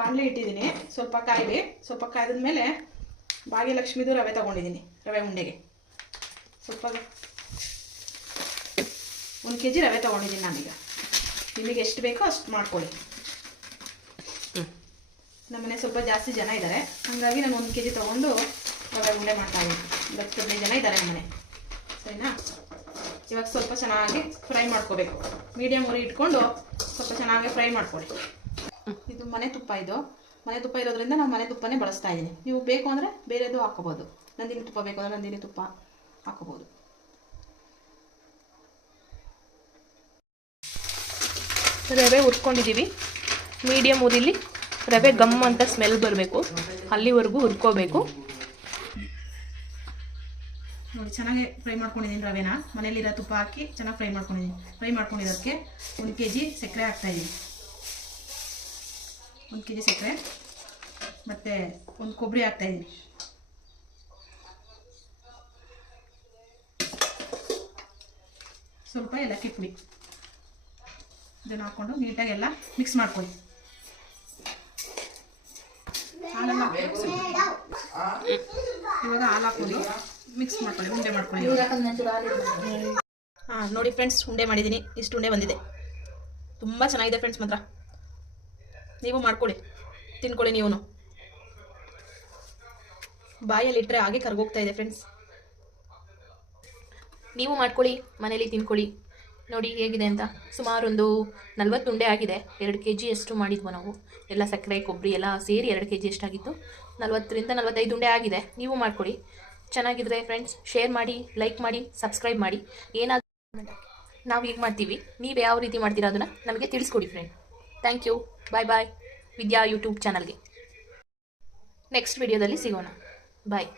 ಬಾಣಲೆ ಇಟ್ಟಿದ್ದೀನಿ, ಸ್ವಲ್ಪ ಕಾಯಿಲಿ. ಸ್ವಲ್ಪ ಕಾಯ್ದಾದ್ಮೇಲೆ ಭಾಗ್ಯಲಕ್ಷ್ಮಿದು ರವೆ ತೊಗೊಂಡಿದ್ದೀನಿ. ರವೆ ಉಂಡೆಗೆ ಸ್ವಲ್ಪ 1 kg ರವೆ ತೊಗೊಂಡಿದ್ದೀನಿ ನಾನೀಗ. ನಿಮಗೆ ಎಷ್ಟು ಬೇಕೋ ಅಷ್ಟು ಮಾಡ್ಕೊಳ್ಳಿ. ನಮ್ಮನೆ ಸ್ವಲ್ಪ ಜಾಸ್ತಿ ಜನ ಇದ್ದಾರೆ, ಹಾಗಾಗಿ ನಾನು 1 kg ತೊಗೊಂಡು ರವೆ ಉಂಡೆ ಮಾಡ್ತಾಯಿದ್ದೀನಿ. 10-15 ಜನ ಇದ್ದಾರೆ ನಮ್ಮನೆ, ಸರಿನಾ? ಇವಾಗ ಸ್ವಲ್ಪ ಚೆನ್ನಾಗಿ ಫ್ರೈ ಮಾಡ್ಕೋಬೇಕು. ಮೀಡಿಯಮ್ ಉರಿ ಇಟ್ಕೊಂಡು ಸ್ವಲ್ಪ ಚೆನ್ನಾಗಿ ಫ್ರೈ ಮಾಡ್ಕೊಳ್ಳಿ. ಇದು ಮನೆ ತುಪ್ಪ. ಮನೆ ತುಪ್ಪ ಇರೋದ್ರಿಂದ ನಾನು ಮನೆ ತುಪ್ಪನೇ ಬಳಸ್ತಾ ಇದ್ದೀನಿ. ನೀವು ಬೇಕು ಅಂದರೆ ಬೇರೆದು ಹಾಕೋಬೋದು. ನಂದಿನಿ ತುಪ್ಪ ಬೇಕು ಅಂದರೆ ನಂದಿನಿ ತುಪ್ಪ ಹಾಕೋಬೋದು. ರವೆ ಹುರ್ಕೊಂಡಿದ್ದೀವಿ. ಮೀಡಿಯಮ್ ಉರಿಲಿ ರವೆ ಗಮ್ ಅಂತ ಸ್ಮೆಲ್ ಬರಬೇಕು, ಅಲ್ಲಿವರೆಗೂ ಹುರ್ಕೋಬೇಕು. ನೋಡಿ, ಚೆನ್ನಾಗಿ ಫ್ರೈ ಮಾಡ್ಕೊಂಡಿದ್ದೀನಿ ರವೆನ. ಮನೇಲಿರೋ ತುಪ್ಪ ಹಾಕಿ ಚೆನ್ನಾಗಿ ಫ್ರೈ ಮಾಡ್ಕೊಂಡಿದ್ದೀನಿ. ಫ್ರೈ ಮಾಡ್ಕೊಂಡಿದ್ದಕ್ಕೆ 1 kg ಸಕ್ಕರೆ ಹಾಕ್ತಾಯಿದ್ದೀನಿ. 1 kg ಸಕ್ಕರೆ ಮತ್ತು 1 ಕೊಬ್ಬರಿ ಹಾಕ್ತಾಯಿದ್ದೀನಿ. ಸ್ವಲ್ಪ ಏಲಕ್ಕಿ ಪುಡಿ. ಇದನ್ನು ಹಾಕ್ಕೊಂಡು ನೀಟಾಗಿ ಎಲ್ಲ ಮಿಕ್ಸ್ ಮಾಡ್ಕೊಳ್ಳಿ. ಇವಾಗ ಹಾಲು ಹಾಕ್ಕೊಳ್ಳಿ, ಮಿಕ್ಸ್ ಮಾಡ್ಕೊಳ್ಳಿ, ಉಂಡೆ ಮಾಡ್ಕೊಳ್ಳಿ. ನೋಡಿ ಫ್ರೆಂಡ್ಸ್, ಉಂಡೆ ಮಾಡಿದ್ದೀನಿ. ಇಷ್ಟು ಉಂಡೆ ಬಂದಿದೆ. ತುಂಬ ಚೆನ್ನಾಗಿದೆ ಫ್ರೆಂಡ್ಸ್. ಮಾತ್ರ ನೀವು ಮಾಡ್ಕೊಳ್ಳಿ, ತಿನ್ಕೊಳ್ಳಿ. ನೀವು ಬಾಯಲ್ಲಿಟ್ಟರೆ ಹಾಗೆ ಕರ್ಗೋಗ್ತಾ ಇದೆ ಫ್ರೆಂಡ್ಸ್. ನೀವು ಮಾಡ್ಕೊಳ್ಳಿ, ಮನೇಲಿ ತಿನ್ಕೊಳ್ಳಿ. ನೋಡಿ ಹೇಗಿದೆ ಅಂತ. ಸುಮಾರು ಒಂದು 40 ಉಂಡೆ ಆಗಿದೆ. 2 kg ಅಷ್ಟು ಮಾಡಿದ್ವು ನಾವು. ಎಲ್ಲ ಸಕ್ಕರೆ ಕೊಬ್ಬರಿ ಎಲ್ಲ ಸೇರಿ 2 kg ಎಷ್ಟಾಗಿತ್ತು. 40ರಿಂದ 45 ಉಂಡೆ ಆಗಿದೆ. ನೀವು ಮಾಡ್ಕೊಳ್ಳಿ. ಚೆನ್ನಾಗಿದ್ರೆ ಫ್ರೆಂಡ್ಸ್ ಶೇರ್ ಮಾಡಿ, ಲೈಕ್ ಮಾಡಿ, ಸಬ್ಸ್ಕ್ರೈಬ್ ಮಾಡಿ. ಏನಾದರೂ ನಾವು ಹೀಗೆ ಮಾಡ್ತೀವಿ, ನೀವು ಯಾವ ರೀತಿ ಮಾಡ್ತೀರಾ ಅದನ್ನು ನಮಗೆ ತಿಳಿಸ್ಕೊಡಿ friend. Thank you. Bye bye. Vidya YouTube ಚಾನಲ್ಗೆ ನೆಕ್ಸ್ಟ್ ವಿಡಿಯೋದಲ್ಲಿ ಸಿಗೋಣ. ಬಾಯ್.